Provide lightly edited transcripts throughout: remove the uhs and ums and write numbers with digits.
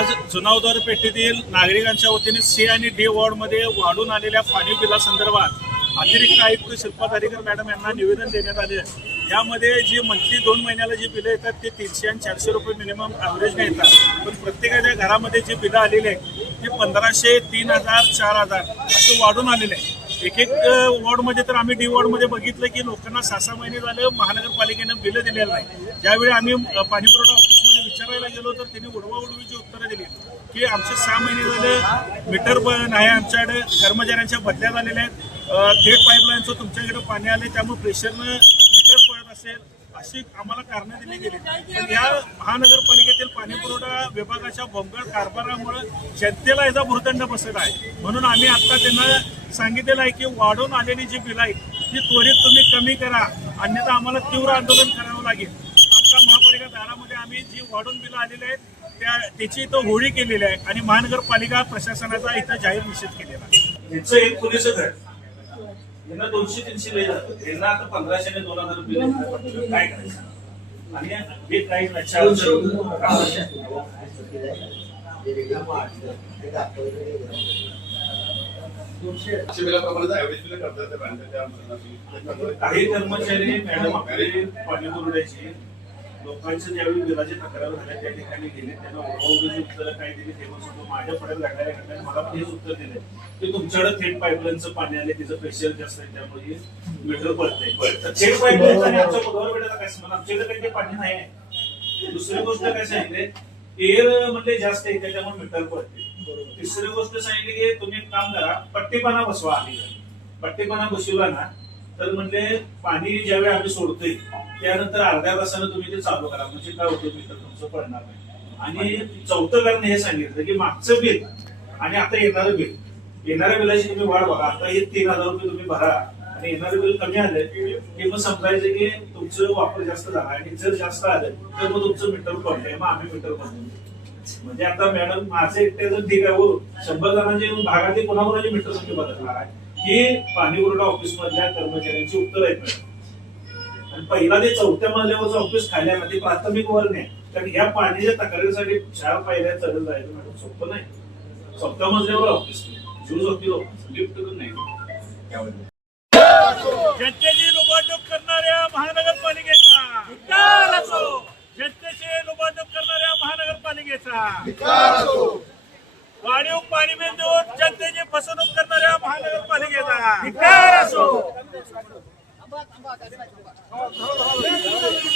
आज जुनावदार पेठेतील नागरिकांच्या वतीने सी आणि डी वॉर्डमध्ये वाढून आलेल्या पाणी बिलासंदर्भात अतिरिक्त आयुक्त शिल्पा धारीकर मॅडम यांना निवेदन देण्यात आले. यामध्ये जी मंथली 2 महिन्याला जी बिलं येतात ते 300 आणि 400 रुपये मिनिमम ॲव्हरेजने येतात. पण प्रत्येकाच्या घरामध्ये जी बिलं आलेली आहेत ती 1500, 3000, 4000 असं वाढून आलेलं आहे. एक वॉर्डमध्ये तर आम्ही डी वॉर्डमध्ये बघितलं की लोकांना 6-6 महिने झाले महानगरपालिकेनं बिलं दिलेलं नाही. ज्यावेळी आम्ही पाणी पुरवठा ऑफिसमध्ये विचारायला गेलो तर त्यांनी उडवाउडवीची उत्तरं दिली की आमचे 6 महिने झाले मीटर नाही, आमच्याकडे कर्मचाऱ्यांच्या बदल्या झालेल्या आहेत, थेट पाईपलाईनचं तुमच्याकडे पाणी आले त्यामुळे प्रेशरनं मीटर पडत असेल अशी आम्हाला कारणं दिली गेली. पण या महानगरपालिकेतील पाणी पुरवठा विभागाच्या बोंबळ कारभारामुळे जनतेला याचा भुर्दंड बसत आहे. म्हणून आम्ही आता त्यांना सांगितलेलं आहे की वाढून आलेली जी बिलं आहेत ती त्वरित तुम्ही कमी करा, अन्यथा आम्हाला तीव्र आंदोलन करावं लागेल. आता महापालिका दारामध्ये आम्ही जी वाढून बिलं आलेली आहेत त्याची इथं होळी केलेली आहे आणि महानगरपालिका प्रशासनाचा इथं जाहीर निषेध केलेला आहे. यांचं एक पुरेसं घर यांना 200-300 लय जातं, यांना आता 1500 आणि 2000 रुपये काय करायचं आणि हे काही काही कर्मचारी मॅडम आपले पाणी पुरवठ्याची लोकांचं ज्यावेळी बिलाची तक्रार झाल्या त्या ठिकाणी गेले, त्यांना उडवाउडवीची उत्तरं काय दिली तेव्हा सुद्धा माझ्या पडेल लागणाऱ्या घटनेने मला पण हेच उत्तर दिले की तुमच्याकडे थेट पाईपलाईनचं पाणी आले, तिचं प्रेशर जास्त आहे त्यामुळे मीटर पडतंय. थेट पाईपलाईनचं आणि आमच्या मुलावर भेटायला काय संबंध, आमच्याकडे काही ते पाणी नाही आहे. दुसरी गोष्ट काय सांगितले एअर म्हणजे जास्त आहे त्याच्यामुळे मीटर पडते. तिसरी गोष्ट सांगितली की तुम्ही एक काम करा, पट्टीपणा बसवा. आधी पट्टीपणा बसवला ना तर म्हणजे पाणी ज्यावेळी आम्ही सोडतोय त्यानंतर अर्ध्या तासानं तुम्ही ते चालू करा, म्हणजे काय होतं मीटर तुमचं पडणार नाही. आणि चौथं कारण हे सांगितलं की मागचं बिल आणि आता येणारं बिल, येणाऱ्या बिलाची तुम्ही वाढ बघा. आता हे 3000 रुपये तुम्ही भरा आणि येणारं बिल कमी आलं की मग समजायचं की तुमचं वापर जास्त झाला आणि जर जास्त आलं तर मग तुमचं मीटर पडलंय, मग आम्ही मीटर पडतो. म्हणजे आता मॅडम माझे एकट्याचं ठीक आहे, 100 जणांचे भागातील कोणाकोणाचे मीटर तुम्ही बदलणार आहे ही पाणी पुरवठा ऑफिस मधल्या कर्मचाऱ्यांची उत्तर आहेत मॅडम. आणि पहिला ते 4थ्या मजल्यावरचं ऑफिस खाली आहे, ते प्राथमिक वर्ग नाही. कारण या पाण्याच्या तक्रारीसाठी 4 पायऱ्या चढत जायचं मॅडम सोपं नाही. 4थ्या मजल्यावर ऑफिस ज्यूज होती लोक लिफ्ट करून नाही. जनतेची लुबाडणूक करणाऱ्या महानगरपालिकेचा, जनतेची लुबाडणूक करणाऱ्या महानगरपालिकेचा, वाढीव पाणी बिल देऊन जनतेची फसवणूक करणाऱ्या महानगरपालिकेचा,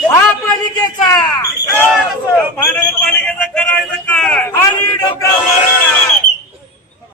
महापालिकेचा, महानगरपालिकेचा करा